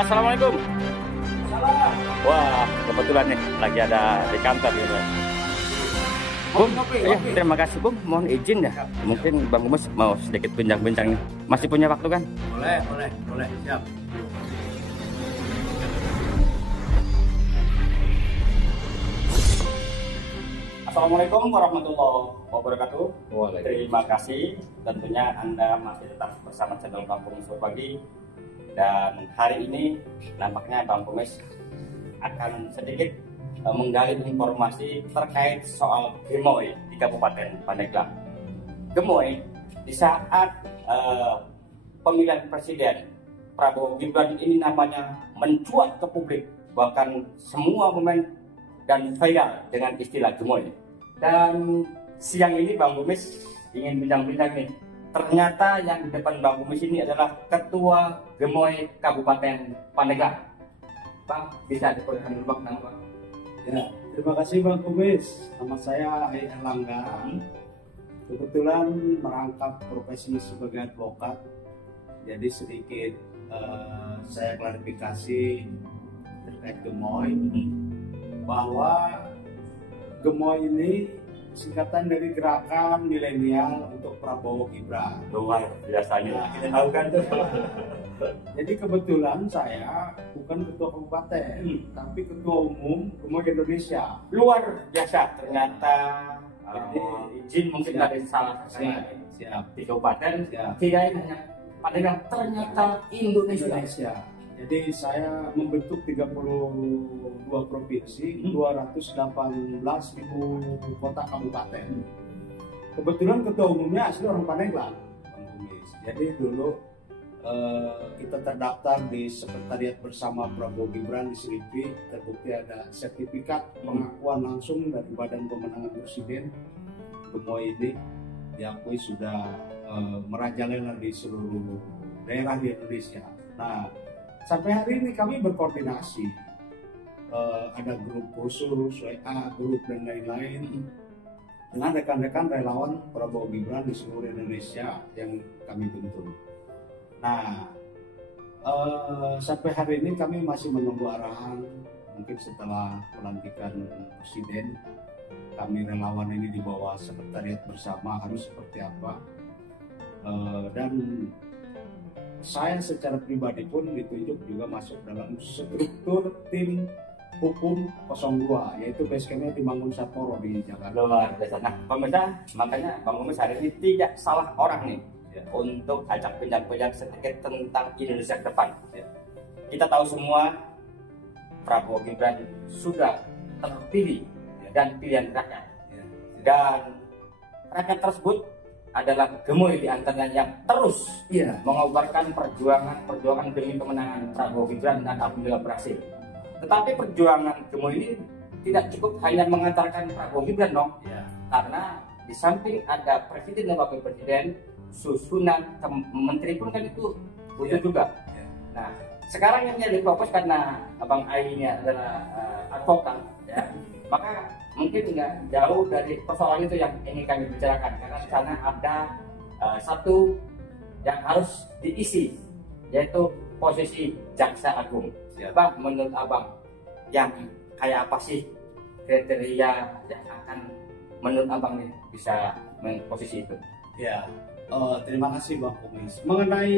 Assalamualaikum. Salam. Wah, kebetulan nih lagi ada di kantor gitu. Bung, iya, terima kasih Bung. Mohon izin ya. Mungkin Bang Gumus mau sedikit bincang-bincang nih. Masih punya waktu kan? Boleh, siap. Assalamualaikum warahmatullahi wabarakatuh. Waalaikumsalam. Terima kasih. Tentunya Anda masih tetap bersama channel Bang Kumis Berbagi. Dan hari ini nampaknya Bang Kumis akan sedikit menggali informasi terkait soal Gemoy di Kabupaten Pandeglang. Gemoy di saat pemilihan presiden Prabowo Gibran ini namanya mencuat ke publik, bahkan semua momen dan viral dengan istilah Gemoy. Dan siang ini Bang Kumis ingin bincang-bincang nih. Ternyata yang di depan Bang Kumis ini adalah Ketua Gemoy Kabupaten Pandeglang. Bang, bisa diperkenalkan dulu Bang, nama Bang? Ya, terima kasih Bang Kumis. Nama saya Ai Erlangga. Kebetulan merangkap profesi sebagai advokat. Jadi sedikit saya klarifikasi terkait Gemoy, bahwa Gemoy ini singkatan dari Gerakan Milenial untuk Prabowo Gibran. Luar biasanya kita tahu kan tuh. Jadi kebetulan saya bukan ketua kabupaten, tapi ketua umum Gemoy Indonesia. Luar biasa ternyata. Jadi, izin mungkin siap. dari salah Siap. di kabupaten. Siap. Kirain hanya Pandeglang, ternyata Indonesia. Indonesia. Jadi saya membentuk 32 provinsi, 218.000 kota kabupaten. Kebetulan ketua umumnya asli orang Pandeglang, Bang Kumis. Jadi dulu kita terdaftar di Sekretariat Bersama Prabowo Gibran di Selipi, terbukti ada sertifikat pengakuan langsung dari Badan Pemenangan Presiden. Gemoy ini diakui sudah merajalela di seluruh daerah di Indonesia. Nah, sampai hari ini kami berkoordinasi, ada grup khusus, WA, grup dan lain-lain dengan rekan-rekan relawan Prabowo Gibran di seluruh Indonesia yang kami bentuk. Nah, sampai hari ini kami masih menunggu arahan. Mungkin setelah pelantikan presiden, kami relawan ini di bawah Sekretariat Bersama harus seperti apa. Dan saya secara pribadi pun ditunjuk juga masuk dalam struktur tim hukum 02, yaitu basecampnya di Mangun Saporo di Jakarta. Luar biasa. Nah, pemirsa, makanya Bang Kumis hari ini tidak salah orang nih untuk ajak bincang-bincang sedikit tentang Indonesia ke depan. Kita tahu semua Prabowo Gibran sudah terpilih dan pilihan rakyat. Dan rakyat tersebut adalah Gemoy di antaranya yang terus mengobarkan perjuangan demi kemenangan Prabowo Gibran dan alhamdulillah berhasil. Tetapi perjuangan Gemoy ini tidak cukup hanya mengantarkan Prabowo Gibran dong, karena di samping ada presiden dan wakil presiden, susunan menteri pun kan itu butuh juga. Nah, sekarang yang jadi fokus karena Abang Ai ini adalah advokat, maka mungkin nggak jauh dari persoalan itu yang ingin kami bicarakan, karena di sana ada satu yang harus diisi, yaitu posisi Jaksa Agung. Bang, menurut Abang yang kayak apa sih kriteria yang akan menurut Abang nih bisa posisi itu? Ya, terima kasih Bang Kumis. Mengenai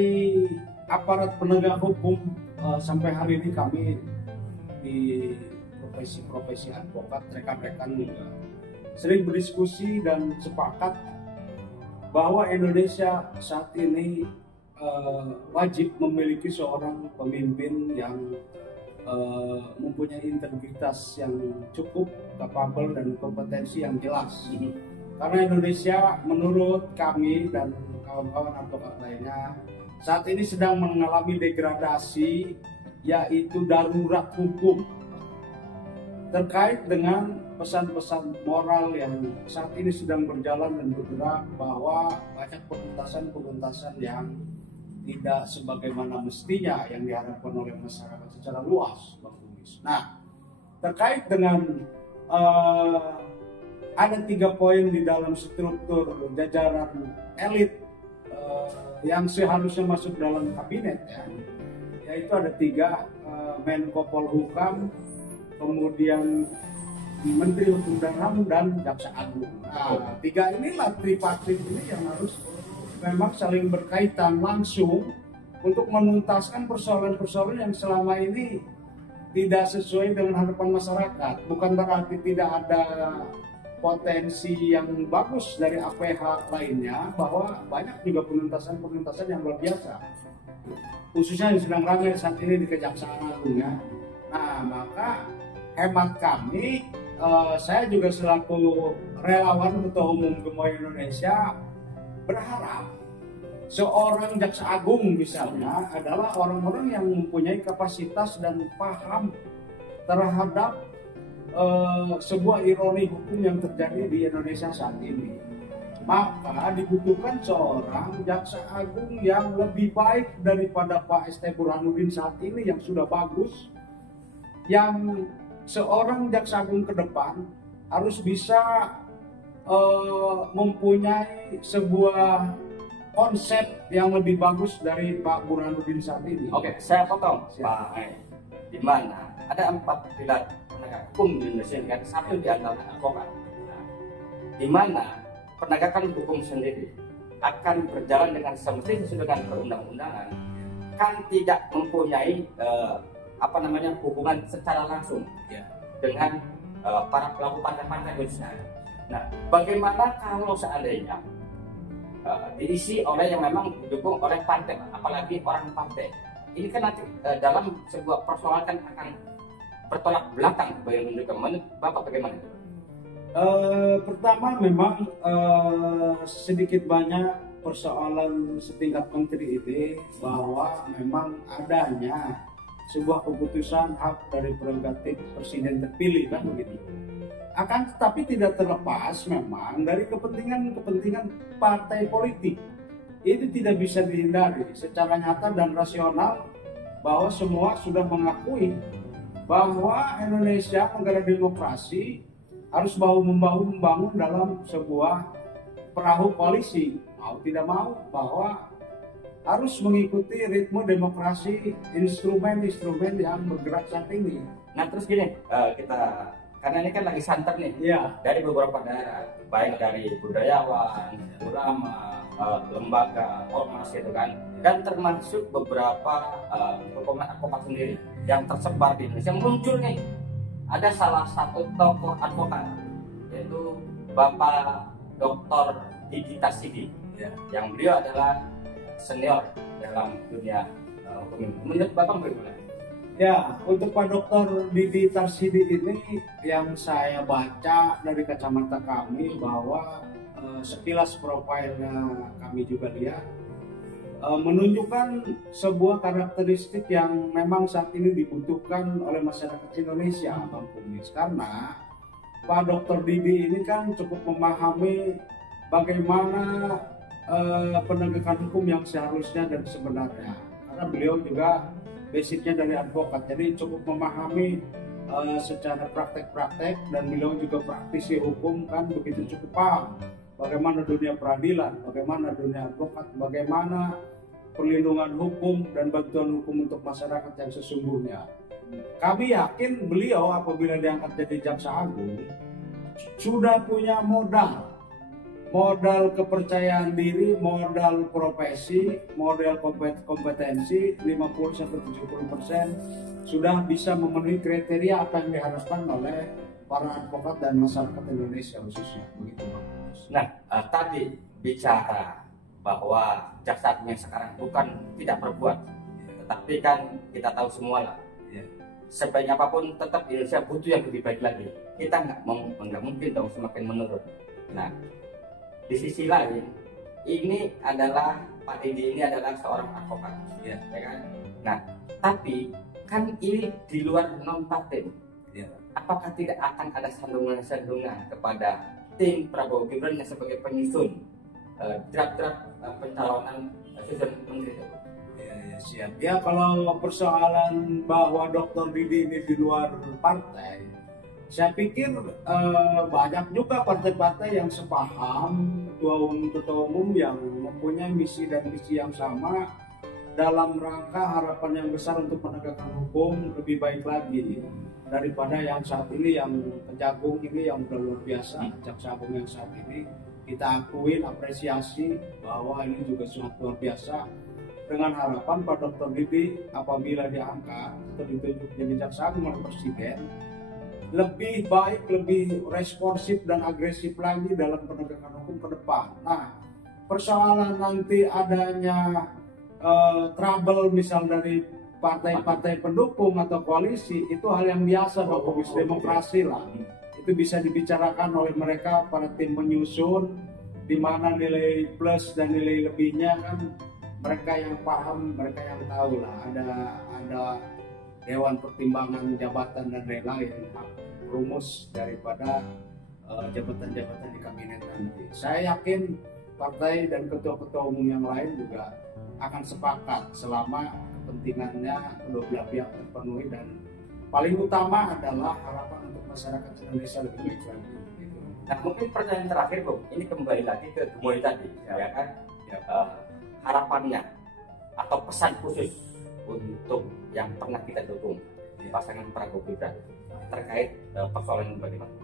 aparat penegak hukum, sampai hari ini kami di profesi advokat, rekan-rekan juga sering berdiskusi dan sepakat bahwa Indonesia saat ini wajib memiliki seorang pemimpin yang mempunyai integritas yang cukup, kapabel dan kompetensi yang jelas. Karena Indonesia menurut kami dan kawan-kawan advokat lainnya saat ini sedang mengalami degradasi, yaitu darurat hukum terkait dengan pesan-pesan moral yang saat ini sedang berjalan dan bergerak, bahwa banyak penuntasan yang tidak sebagaimana mestinya yang diharapkan oleh masyarakat secara luas, Bang Kumis. Nah, terkait dengan ada 3 poin di dalam struktur jajaran elit yang seharusnya masuk dalam kabinet, yaitu ada 3, Menko Polhukam, kemudian Menteri Hukum dan HAM, dan Jaksa Agung. Nah, 3 inilah tripartit ini yang harus memang saling berkaitan langsung untuk menuntaskan persoalan-persoalan yang selama ini tidak sesuai dengan harapan masyarakat. Bukan berarti tidak ada potensi yang bagus dari APH lainnya, bahwa banyak juga penuntasan-penuntasan yang luar biasa, khususnya yang sedang ramai saat ini di Kejaksaan Agung ya. Nah, maka hemat kami, saya juga selaku relawan Ketua Umum Gemoy Indonesia berharap seorang jaksa agung misalnya adalah orang-orang yang mempunyai kapasitas dan paham terhadap sebuah ironi hukum yang terjadi di Indonesia saat ini. Maka dibutuhkan seorang jaksa agung yang lebih baik daripada Pak ST Burhanuddin saat ini yang sudah bagus, yang seorang jaksa agung ke depan harus bisa mempunyai sebuah konsep yang lebih bagus dari Pak Burhanuddin saat ini. Oke, saya potong Pak. Di mana ada 4 pilar penegak hukum di Indonesia, kan? Satu di antara advokat. Nah, di mana penegakan hukum sendiri akan berjalan dengan semestinya sesuai dengan perundang-undangan, kan tidak mempunyai hubungan secara langsung dengan para pelaku partai-partai khususnya. Nah, bagaimana kalau seandainya diisi oleh yang memang didukung oleh partai, apalagi orang partai? Ini kan nanti dalam sebuah persoalan kan akan bertolak belakang. Menurut Bapak bagaimana? Pertama memang sedikit banyak persoalan setingkat menteri ini, bahwa memang adanya sebuah keputusan hak dari prerogatif presiden terpilih, kan begitu. Akan tetapi tidak terlepas memang dari kepentingan partai politik. Itu tidak bisa dihindari secara nyata dan rasional, bahwa semua sudah mengakui bahwa Indonesia negara demokrasi harus bahu-membahu membangun dalam sebuah perahu koalisi. Mau tidak mau bahwa harus mengikuti ritme demokrasi, instrumen-instrumen yang bergerak saat ini. Nah terus gini, karena ini kan lagi santer nih, dari beberapa daerah, baik dari budayawan, ulama, lembaga, ormas gitu kan, dan termasuk beberapa advokat sendiri yang tersebar di Indonesia. Muncul nih, ada salah satu tokoh advokat, yaitu Bapak Dr. Didi Tarsidi, yang beliau adalah senior dalam dunia hukum. Menurut Bapak bagaimana? Ya, untuk Pak Dr. Didi Tarsidi ini yang saya baca dari kacamata kami, bahwa sekilas profilnya kami juga lihat menunjukkan sebuah karakteristik yang memang saat ini dibutuhkan oleh masyarakat Indonesia, Bang Kumis. Karena Pak Dr. Didi ini kan cukup memahami bagaimana penegakan hukum yang seharusnya dan sebenarnya. Karena beliau juga basicnya dari advokat, jadi cukup memahami secara praktek-praktek, dan beliau juga praktisi hukum, kan begitu cukup paham bagaimana dunia peradilan, bagaimana dunia advokat, bagaimana perlindungan hukum dan bantuan hukum untuk masyarakat yang sesungguhnya. Kami yakin beliau apabila diangkat jadi jaksa agung sudah punya modal kepercayaan diri, modal profesi, modal kompetensi 50-70% sudah bisa memenuhi kriteria apa yang diharapkan oleh para advokat dan masyarakat Indonesia khususnya, begitu Pak. Nah, tadi bicara bahwa jaksa agung yang sekarang bukan tidak berbuat, tetapi kan kita tahu semua lah, sebaik apapun tetap Indonesia butuh yang lebih baik lagi. Kita nggak mungkin dong semakin menurun. Nah, di sisi lain, ini adalah Pak Didi ini adalah seorang advokat, ya kan? Nah, tapi kan ini di luar non partai. Apakah tidak akan ada sandungan-sandungan kepada tim Prabowo Gibran yang sebagai penyusun draft-draft pencalonan susun menteri itu? Siap. Ya, kalau persoalan bahwa Dr. Didi ini di luar partai, saya pikir banyak juga partai-partai yang sepaham, ketua umum yang mempunyai misi dan visi yang sama dalam rangka harapan yang besar untuk penegakan hukum lebih baik lagi daripada yang saat ini, yang Kejagung ini yang udah luar biasa. Jaksa Agung yang saat ini kita akuin, apresiasi bahwa ini juga sangat luar biasa, dengan harapan Pak Dr. Didi apabila diangkat atau ditunjuk jadi Jaksa Agung oleh Presiden lebih baik, lebih responsif dan agresif lagi dalam penegakan hukum ke depan. Nah, persoalan nanti adanya trouble misal dari partai-partai pendukung atau koalisi, itu hal yang biasa Pak Komis, demokrasi lah. Itu bisa dibicarakan oleh mereka para tim menyusun, di mana nilai plus dan nilai lebihnya kan mereka yang paham, mereka yang tahu lah. Ada Dewan Pertimbangan Jabatan dan lain-lain, rumus daripada jabatan-jabatan di kabinet nanti. Saya yakin partai dan ketua-ketua umum yang lain juga akan sepakat selama kepentingannya kedua belah pihak terpenuhi, dan paling utama adalah harapan untuk masyarakat Indonesia lebih baik lagi. Nah, mungkin pertanyaan terakhir, Bung, ini kembali lagi ke Gemoy tadi, ya kan? Harapannya atau pesan khusus untuk yang pernah kita dukung pasangan Prabowo Gibran terkait persoalan ini bagaimana?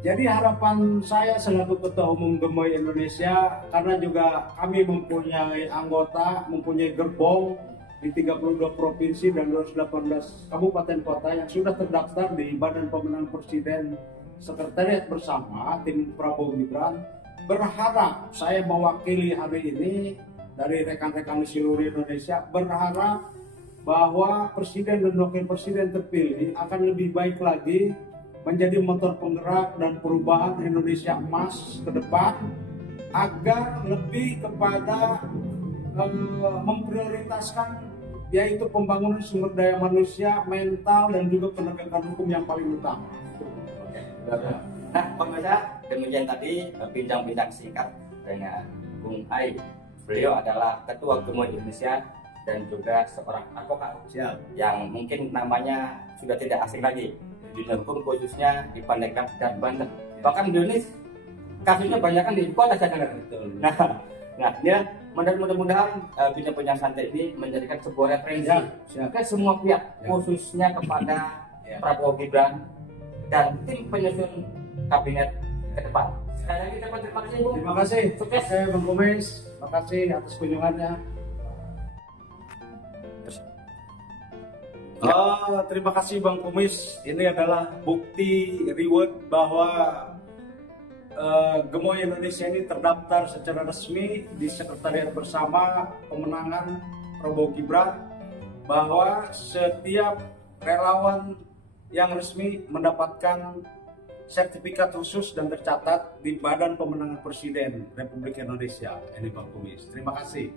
Jadi harapan saya selaku Ketua Umum Gemoy Indonesia, karena juga kami mempunyai anggota, mempunyai gerbong di 32 provinsi dan 218 kabupaten kota yang sudah terdaftar di Badan Pemenangan Presiden Sekretariat Bersama Tim Prabowo Gibran, berharap saya mewakili hari ini dari rekan-rekan di seluruh Indonesia, berharap bahwa Presiden dan Wakil Presiden terpilih akan lebih baik lagi, menjadi motor penggerak dan perubahan Indonesia emas ke depan, agar lebih kepada memprioritaskan yaitu pembangunan sumber daya manusia, mental, dan juga penegakan hukum yang paling utama. Nah, pemirsa, demikian tadi bincang-bincang singkat dengan Bung Ai. Beliau adalah Ketua Gemoy Indonesia dan juga seorang advokat yang mungkin namanya sudah tidak asing lagi di dunia hukum, khususnya di Pandeglang dan Banten. Bahkan di Indonesia kasusnya banyak kan di ibu kota saya dengar. Nah, dia mudah-mudahan bincang-bincang santai ini menjadikan sebuah referensi ke semua pihak, khususnya kepada Prabowo Gibran dan tim penyusun kabinet ke depan. Sekali lagi terima kasih, Bung. Terima kasih. Sukses, Bang Komis. Terima kasih atas kunjungannya. Terima kasih Bang Komis. Ini adalah bukti reward bahwa Gemoy Indonesia ini terdaftar secara resmi di Sekretariat Bersama Pemenangan Prabowo Gibran, bahwa setiap relawan yang resmi mendapatkan sertifikat khusus dan tercatat di Badan Pemenangan Presiden Republik Indonesia. Ini Bang Komis. Terima kasih.